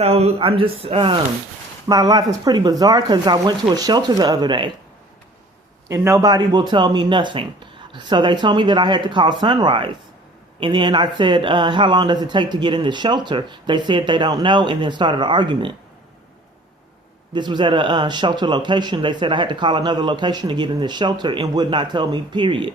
So I'm just, my life is pretty bizarre because I went to a shelter the other day and nobody will tell me nothing. So they told me that I had to call Sunrise. And then I said, how long does it take to get in the shelter? They said they don't know and then started an argument. This was at a shelter location. They said I had to call another location to get in this shelter and would not tell me, period.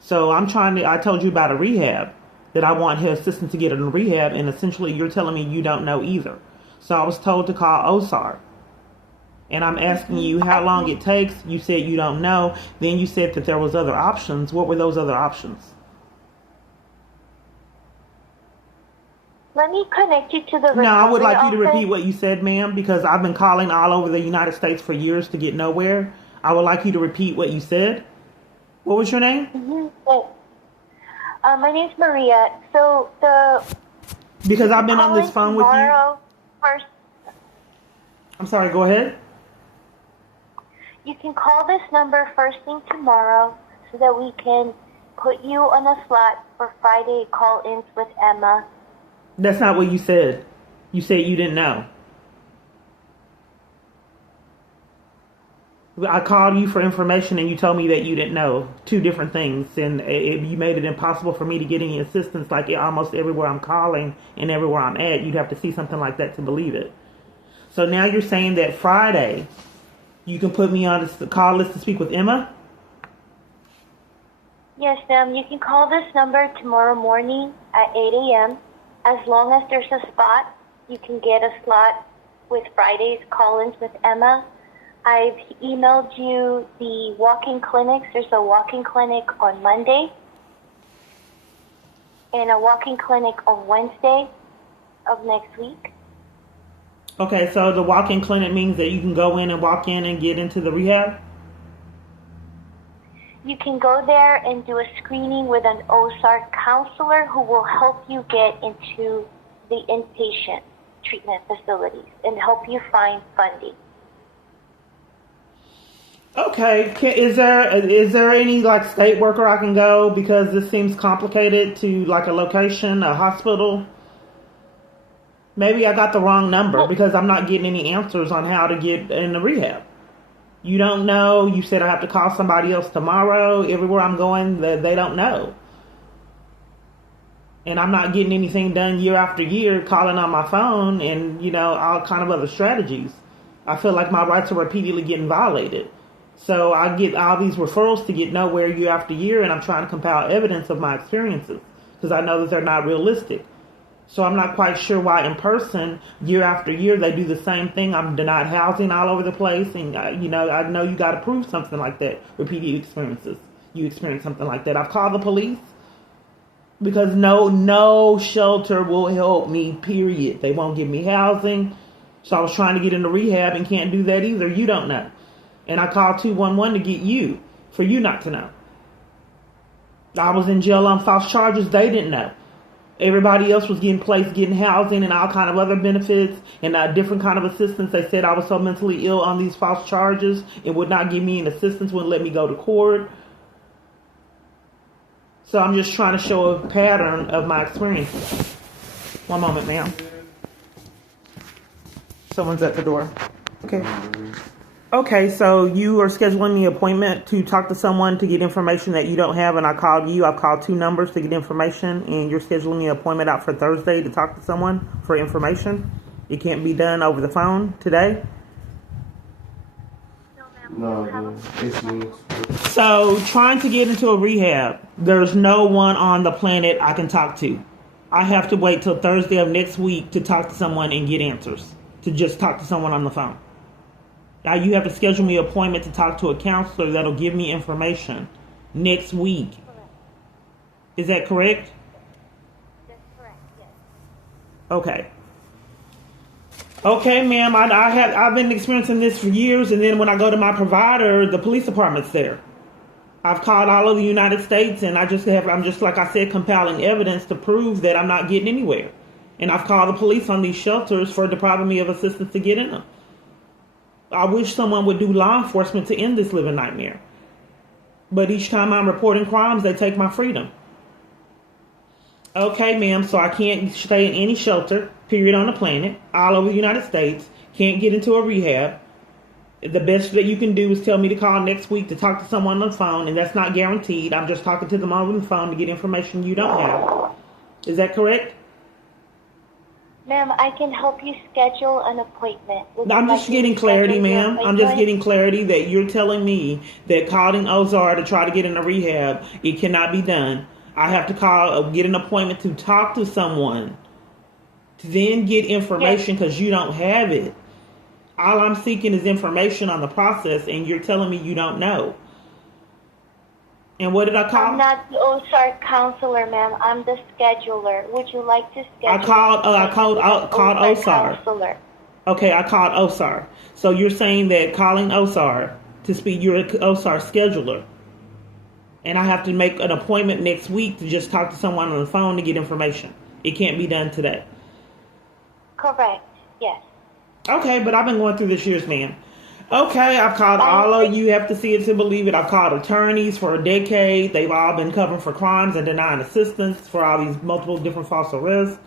So I told you about a rehab, that I want her assistance to get in a rehab, and essentially you're telling me you don't know either. So I was told to call OSAR. And I'm asking you how long it takes. You said you don't know. Then you said that there was other options. What were those other options? Let me connect you to the recovery. No, I would like you to office. repeat what you said, ma'am, because I've been calling all over the United States for years to get nowhere. I would like you to repeat what you said. What was your name? My name's Maria. So Because I've been on this phone with you. First, I'm sorry, go ahead. you can call this number first thing tomorrow so that we can put you on a slot for Friday call-ins with Emma. That's not what you said. You said you didn't know. I called you for information and you told me that you didn't know. Two different things. And you made it impossible for me to get any assistance. Like almost everywhere I'm calling and everywhere I'm at, you'd have to see something like that to believe it. So now you're saying that Friday you can put me on the call list to speak with Emma? Yes, ma'am. You can call this number tomorrow morning at 8 a.m. As long as there's a spot, you can get a slot with Friday's call-ins with Emma. I've emailed you the walk-in clinics. There's a walk-in clinic on Monday and a walk-in clinic on Wednesday of next week. Okay, so the walk-in clinic means that you can go in and walk in and get into the rehab? You can go there and do a screening with an OSAR counselor who will help you get into the inpatient treatment facilities and help you find funding. Okay, is there any like state worker I can go, because this seems complicated, to like a location, a hospital? Maybe I got the wrong number because I'm not getting any answers on how to get in the rehab. You don't know. You said I have to call somebody else tomorrow. Everywhere I'm going, they don't know. And I'm not getting anything done year after year, calling on my phone and, all kind of other strategies. I feel like my rights are repeatedly getting violated. So I get all these referrals to get nowhere year after year, and I'm trying to compile evidence of my experiences because I know that they're not realistic. So I'm not quite sure why in person, year after year, they do the same thing. I'm denied housing all over the place. And, I know you got to prove something like that. Repeated experiences. You experience something like that. I've called the police because no shelter will help me, period. They won't give me housing. So I was trying to get into rehab and can't do that either. You don't know. And I called 211 to get you, for you not to know. I was in jail on false charges. They didn't know. Everybody else was getting placed, getting housing and all kind of other benefits and different kind of assistance. They said I was so mentally ill on these false charges and would not give me any assistance, wouldn't let me go to court. So I'm just trying to show a pattern of my experiences. One moment, ma'am. Someone's at the door. Okay, so you are scheduling the appointment to talk to someone to get information that you don't have, and I called you. I've called 2 numbers to get information, and you're scheduling the appointment out for Thursday to talk to someone for information. It can't be done over the phone today? No, it's me. So, trying to get into a rehab, there's no one on the planet I can talk to. I have to wait till Thursday of next week to talk to someone and get answers, to just talk to someone on the phone. Now you have to schedule me an appointment to talk to a counselor that'll give me information next week. Is that correct? That's correct, yes. Okay. Okay, ma'am. I've been experiencing this for years, and then when I go to my provider, the police department's there. I've called all over the United States, and I'm just like I said, compiling evidence to prove that I'm not getting anywhere. And I've called the police on these shelters for depriving me of assistance to get in them. I wish someone would do law enforcement to end this living nightmare. But each time I'm reporting crimes, they take my freedom. Okay, ma'am, so I can't stay in any shelter. period, on the planet, all over the United States, can't get into a rehab. The best that you can do is tell me to call next week to talk to someone on the phone, and that's not guaranteed. I'm just talking to them over the phone to get information you don't have. Is that correct? Ma'am, I can help you schedule an appointment. I'm just getting clarity, ma'am. I'm just getting clarity that you're telling me that calling OSAR to try to get in a rehab, it cannot be done. I have to get an appointment to talk to someone to then get information because you don't have it. All I'm seeking is information on the process, and you're telling me you don't know. And what did I call? I'm not the OSAR counselor, ma'am. I'm the scheduler. Would you like to schedule? I called OSAR. Counselor. Okay, I called OSAR. So you're saying that calling OSAR to speak, you're an OSAR scheduler, and I have to make an appointment next week to just talk to someone on the phone to get information. It can't be done today. Correct. Yes. Okay, but I've been going through this years, man. Okay, I've called all of you have to see it to believe it. I've called attorneys for a decade. They've all been covering for crimes and denying assistance for all these multiple different false arrests.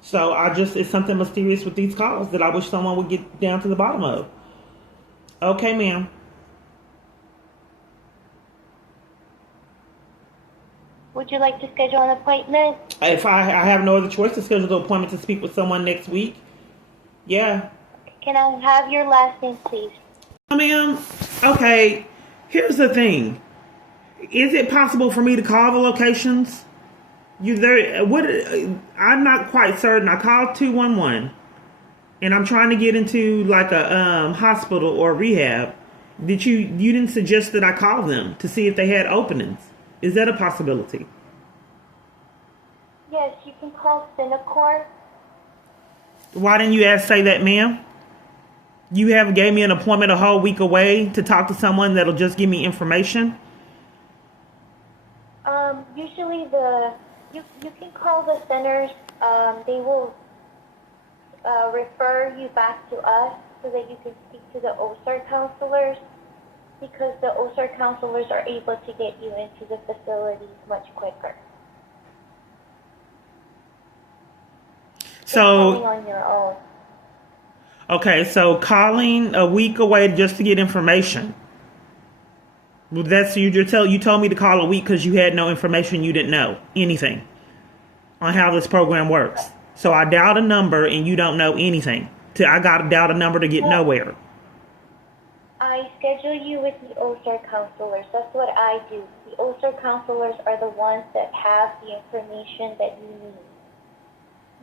So it's something mysterious with these calls that I wish someone would get down to the bottom of. Okay, ma'am. Would you like to schedule an appointment? If I have no other choice to schedule the appointment to speak with someone next week, yeah. Can I have your last name, please? Ma'am, okay, here's the thing. Is it possible for me to call the locations? I'm not quite certain. I called 211, and I'm trying to get into like a hospital or rehab. You didn't suggest that I call them to see if they had openings. Is that a possibility? Yes, you can call Cinecor. Why didn't you say that, ma'am? You gave me an appointment a whole week away to talk to someone that'll just give me information? Usually you can call the centers. They will refer you back to us so that you can speak to the OSAR counselors, because the OSAR counselors are able to get you into the facilities much quicker. So on your own. Okay, so calling a week away just to get information. Well, you told me to call a week because you had no information. You didn't know anything on how this program works. So I dialed a number and you don't know anything. I got to dial a number to get nowhere. I schedule you with the OSAR counselors. That's what I do. The OSAR counselors are the ones that have the information that you need.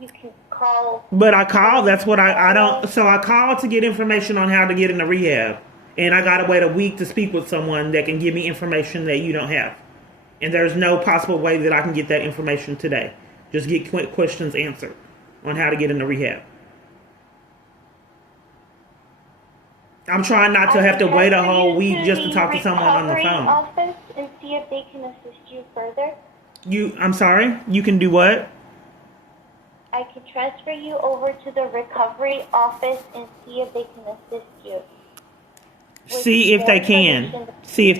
You can call. But I called. That's what I don't. So I called to get information on how to get into rehab. And I got to wait a week to speak with someone that can give me information that you don't have. And there's no possible way that I can get that information today. Just get quick questions answered on how to get into rehab. I'm trying not to have to wait a whole week just to talk to someone on the phone. Office and see if they can assist you further. I'm sorry? You can do what? I can transfer you over to the recovery office and see if they can assist you. See if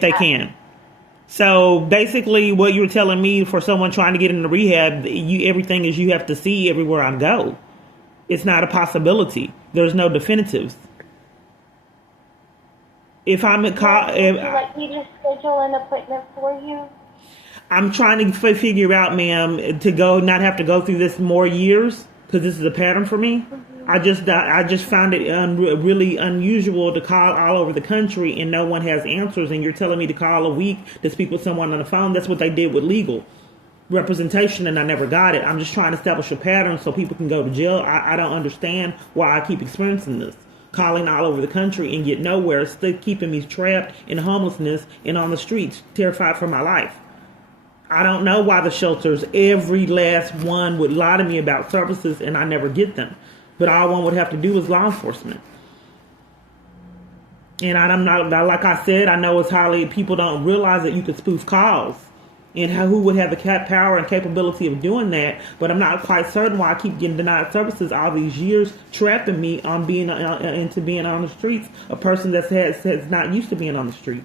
they can. So basically what you're telling me for someone trying to get into rehab, everything is you have to see everywhere I go. It's not a possibility. There's no definitives. If I'm would you like me to schedule an appointment for you? I'm trying to figure out, ma'am, to not have to go through this more years, because this is a pattern for me. Mm-hmm. I just found it really unusual to call all over the country and no one has answers, and you're telling me to call a week to speak with someone on the phone. That's what they did with legal representation, and I never got it. I'm just trying to establish a pattern so people can go to jail. I don't understand why I keep experiencing this. Calling all over the country and get nowhere, still keeping me trapped in homelessness and on the streets, terrified for my life. I don't know why the shelters, every last one, would lie to me about services and I never get them. But all one would have to do is law enforcement. And I'm not, like I said, I know it's highly, people don't realize that you could spoof calls. And who would have the power and capability of doing that. But I'm not quite certain why I keep getting denied services all these years, trapping me on being into being on the streets, a person that's not used to being on the street.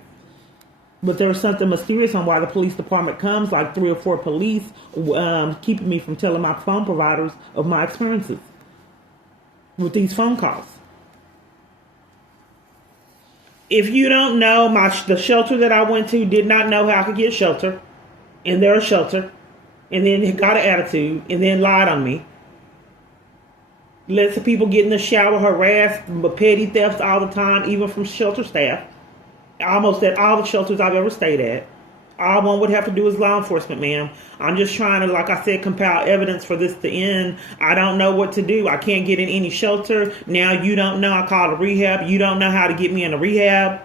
But there's something mysterious on why the police department comes, like 3 or 4 police, keeping me from telling my phone providers of my experiences. with these phone calls. If you don't know, the shelter that I went to did not know how I could get shelter, and they're a shelter, and then got an attitude, and then lied on me. Lets the people get in the shower, harassed, petty thefts all the time, even from shelter staff. Almost at all the shelters I've ever stayed at. All one would have to do is law enforcement, ma'am. I'm just trying to, like I said, compile evidence for this to end. I don't know what to do. I can't get in any shelter. Now you don't know. I called a rehab. You don't know how to get me in a rehab.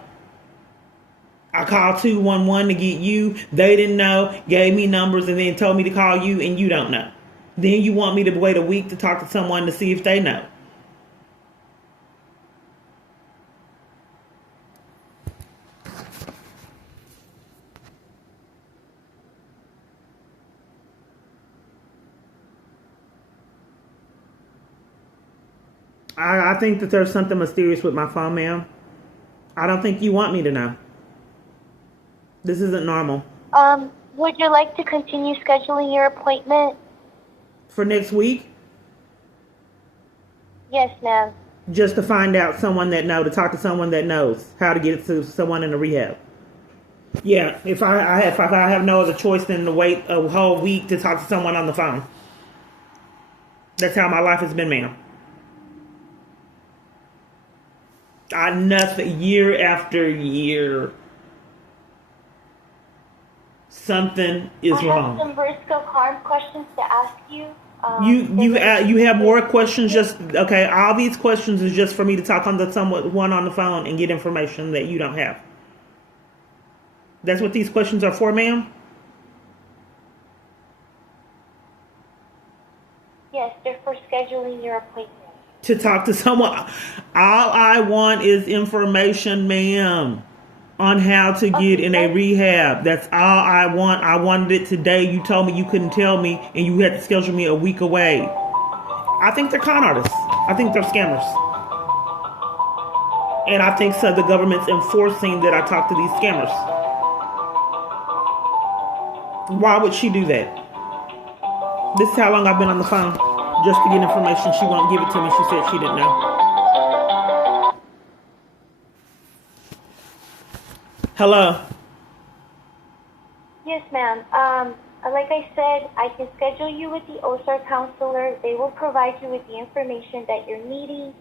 I called 211 to get you. They didn't know, gave me numbers, and then told me to call you, and you don't know. Then you want me to wait a week to talk to someone to see if they know. I think that there's something mysterious with my phone, ma'am. I don't think you want me to know. This isn't normal. Would you like to continue scheduling your appointment? For next week? Yes, ma'am. Just to find out to talk to someone that knows how to get to someone in a rehab. Yeah, if I have no other choice than to wait a whole week to talk to someone on the phone. That's how my life has been, ma'am. Nothing, year after year. Something is wrong. I have some risk of harm questions to ask you. You have more questions? Okay. All these questions is just for me to talk on someone on the phone and get information that you don't have. That's what these questions are for, ma'am? Yes, they're for scheduling your appointment. To talk to someone. All I want is information, ma'am, on how to get in a rehab. That's all I want. I wanted it today. You told me you couldn't tell me, and you had to schedule me a week away. I think they're con artists. I think they're scammers. And I think so the government's enforcing that I talk to these scammers. Why would she do that? This is how long I've been on the phone. Just to get information. She won't give it to me. She said she didn't know. Hello. Yes, ma'am. Like I said, I can schedule you with the OSAR counselor. They will provide you with the information that you're needing.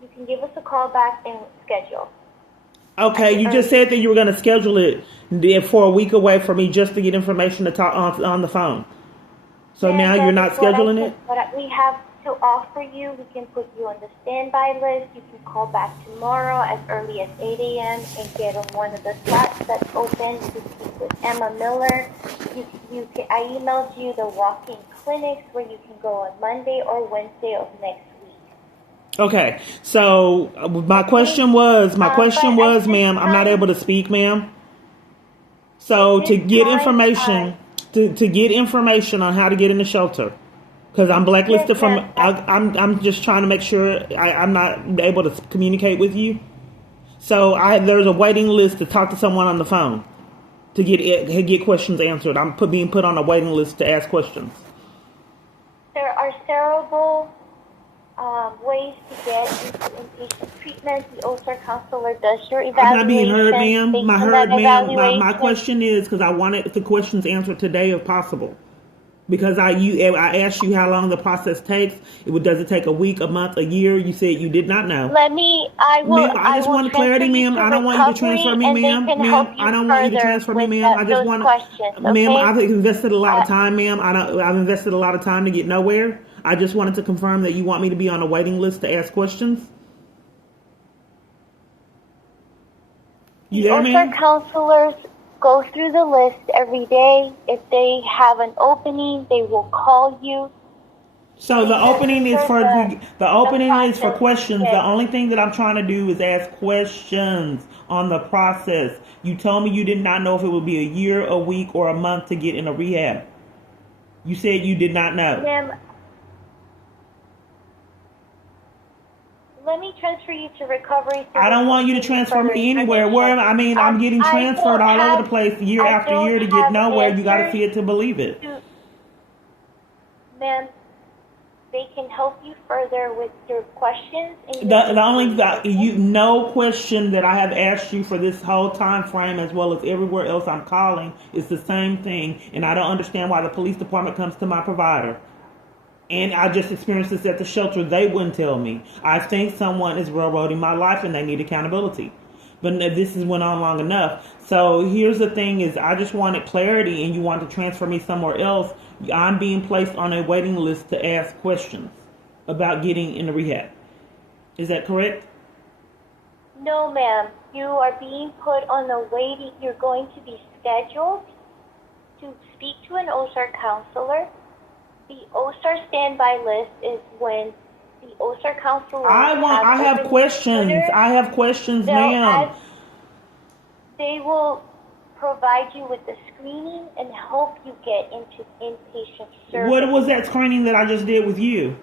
You can give us a call back and schedule. Okay, you just said that you were going to schedule it for a week away for me just to get information to talk on the phone. So now you're not scheduling it? What we have to offer you, we can put you on the standby list. You can call back tomorrow as early as 8 a.m. and get on one of the slots that's open to speak with Emma Miller. I emailed you the walk-in clinics where you can go on Monday or Wednesday of next week. Okay, so my question was, ma'am, I'm not able to speak, ma'am. So to get information... To get information on how to get in the shelter, because I'm blacklisted I'm just trying to make sure I'm not able to communicate with you. So there's a waiting list to talk to someone on the phone to get questions answered. I'm being put on a waiting list to ask questions. There are several ways to get into inpatient treatment. The OSAR counselor does your evaluation. I'm not being heard, ma'am. My question is, because I wanted the questions answered today if possible. Because I asked you how long the process takes. Does it take a week, a month, a year? You said you did not know. I just want clarity, ma'am. I don't want you to transfer me, ma'am. I don't want you to transfer me, ma'am. I just want to, ma'am. I've invested a lot of time, ma'am. I've invested a lot of time to get nowhere. I just wanted to confirm that you want me to be on a waiting list to ask questions. You there, ma'am? OSAR counselors go through the list every day. If they have an opening, they will call you. So the opening is for questions. The only thing that I'm trying to do is ask questions on the process. You told me you did not know if it would be a year, a week, or a month to get in a rehab. You said you did not know. Ma'am, let me transfer you to recovery. I don't want you to transfer me anywhere. I'm getting transferred all over the place year after year to get nowhere. You got to see it to believe it. Ma'am, they can help you further with your questions. And No question that I have asked you for this whole time frame, as well as everywhere else I'm calling, is the same thing, and I don't understand why the police department comes to my provider. And I just experienced this at the shelter. They wouldn't tell me. I think someone is railroading my life, and they need accountability. But this has went on long enough. So here's the thing: is I just wanted clarity, and you want to transfer me somewhere else. I'm being placed on a waiting list to ask questions about getting into rehab. Is that correct? No, ma'am. You are being put on the waiting. You're going to be scheduled to speak to an OSAR counselor. The OSAR standby list is when the OSAR counselor. I have questions. I have questions, ma'am. They will provide you with the screening and help you get into inpatient service. What was that screening that I just did with you?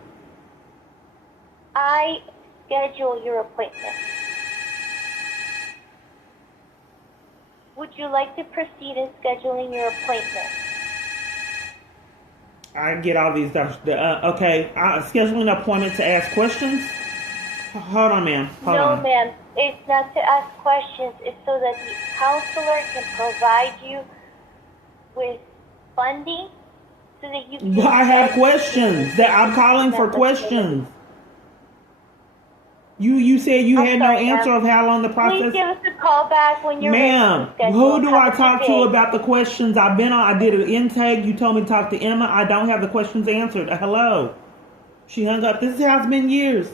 I schedule your appointment. Would you like to proceed in scheduling your appointment? I get all these. Okay, scheduling an appointment to ask questions. Hold on, ma'am. Hold on. No, ma'am. It's not to ask questions. It's so that the counselor can provide you with funding so that you can... I have questions. That I'm calling for questions. You said you had no answer of how long the process... Please give us a call back when you're ready. Ma'am, who do I talk to about the questions? I did an intake. You told me to talk to Emma. I don't have the questions answered. Hello. She hung up. This has been years.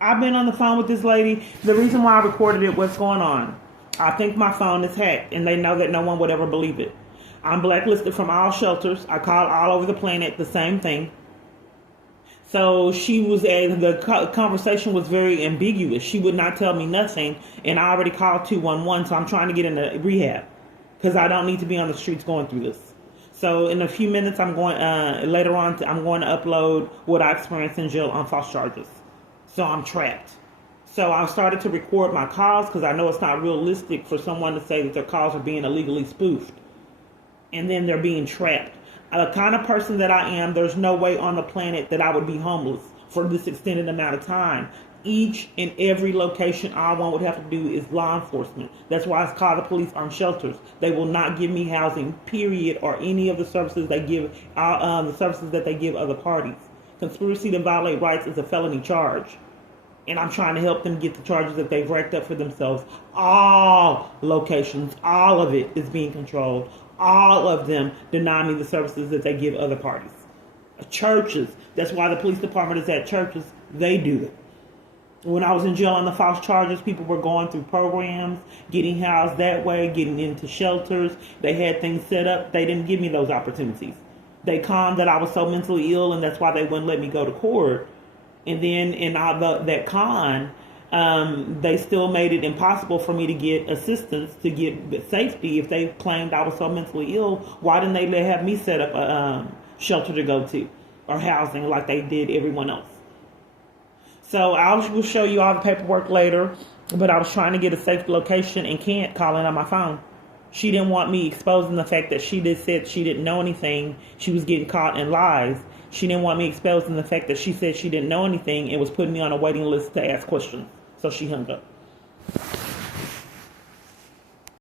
I've been on the phone with this lady. The reason why I recorded it, what's going on? I think my phone is hacked, and they know that no one would ever believe it. I'm blacklisted from all shelters. I called all over the planet, the same thing. So the conversation was very ambiguous. She would not tell me nothing, and I already called 211, so I'm trying to get into rehab because I don't need to be on the streets going through this. So in a few minutes, later on, I'm going to upload what I experienced in jail on false charges. So I'm trapped. So I started to record my calls because I know it's not realistic for someone to say that their calls are being illegally spoofed. And then they're being trapped. The kind of person that I am, there's no way on the planet that I would be homeless for this extended amount of time. Each and every location, all one would have to do is law enforcement. That's why it's called the police armed shelters. They will not give me housing, period, or any of the services they give, the services that they give other parties. Conspiracy to violate rights is a felony charge. And I'm trying to help them get the charges that they've racked up for themselves. All locations, all of it is being controlled. All of them deny me the services that they give other parties. Churches, that's why the police department is at churches. They do it. When I was in jail on the false charges, people were going through programs, getting housed that way, getting into shelters. They had things set up. They didn't give me those opportunities. They conned that I was so mentally ill, and that's why they wouldn't let me go to court. And then in that con, they still made it impossible for me to get assistance, to get safety. If they claimed I was so mentally ill, why didn't they have me set up a shelter to go to or housing like they did everyone else? So I will show you all the paperwork later, but I was trying to get a safe location and can't call in on my phone. She didn't want me exposing the fact that she said she didn't know anything. She was getting caught in lies. She didn't want me exposing the fact that she said she didn't know anything and was putting me on a waiting list to ask questions. So she hung up.